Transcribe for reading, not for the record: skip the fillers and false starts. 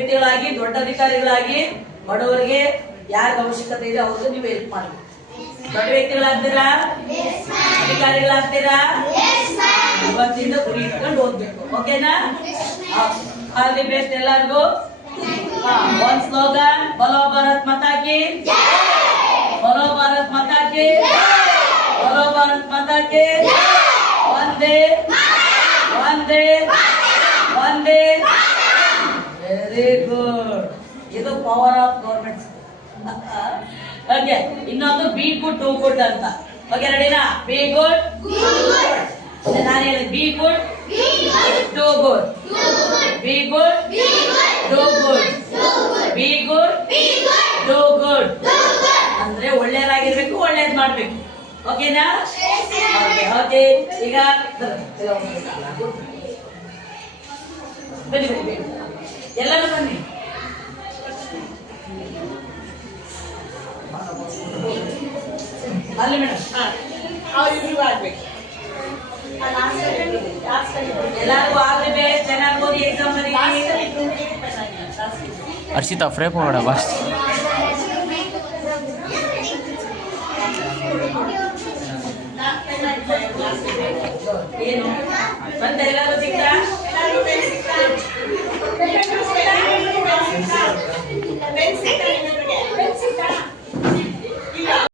ವ್ಯಕ್ತಿಗಳಾಗಿ ದೊಡ್ಡ ಅಧಿಕಾರಿಗಳಾಗಿ ಬಡವರಿಗೆ ಯಾರ ಅವಶ್ಯಕತೆ ಇದೆ ಅವ್ರಿಗೆ ನೀವು ಹೆಲ್ಪ್ ಮಾಡಿ. ದೊಡ್ಡ ವ್ಯಕ್ತಿಗಳಾಗ್ತೀರಾ, ಅಧಿಕಾರಿಗಳಾಗ್ತೀರಾ. ಇವತ್ತಿಂದ ಗುರಿ ಇಟ್ಕೊಂಡು ಓದ್ಬೇಕು. ಓಕೆನಾ? ಆಲ್ ದಿ ಬೆಸ್ಟ್ ಎಲ್ಲರಿಗೂ. ಒಂದ್ ಸ್ಲೋಗನ್, ಬಲೋ ಭಾರತ್ ಮಾತಾ ಕಿ, ಬಲೋ ಭಾರತ್ ಮಾತಾ ಕಿ, ಬಲೋ ಭಾರತ್ ಮಾತಾ ಕಿ. ವಂದೇ ವಂದೇ ವಂದೇ. Very good. ಇದು ಪವರ್ ಆಫ್ ಗೌರ್ಮೆಂಟ್. ಓಕೆ, ಇನ್ನೊಂದು ಬಿ ಗುಡ್ ಡೂ ಗುಡ್ ಅಂತ. ಓಕೆ, ರೆಡಿನಾ? ಬಿ ಗುಡ್, ನಾನು ಹೇಳಿದ be good do good, be good do good, be good do good ಅಂದ್ರೆ ಒಳ್ಳೆಯದಾಗಿರ್ಬೇಕು, ಒಳ್ಳೇದ್ ಮಾಡ್ಬೇಕು. ಓಕೆನಾ? ಓಕೆ, ಈಗ ಬನ್ನಿ ಬನ್ನಿ ಎಲ್ಲರೂ ಬನ್ನಿ. ಅಲ್ಲಿ ಮೇಡಮ್ ಆಗ್ಬೇಕು. ಎಲ್ಲರಿಗೂ ಆಗಲೇ ಚೆನ್ನಾಗಿ ಓದಿ ಎಕ್ಸಾಮ್ ಬರೀ. ಹರ್ಷಿತಾ ಫ್ರೇ ಹೋಗೋಣ ಬಾಸ್. ಏನು ಬಂದ ಎಲ್ಲರೂ ಸಿಗ್ತಾ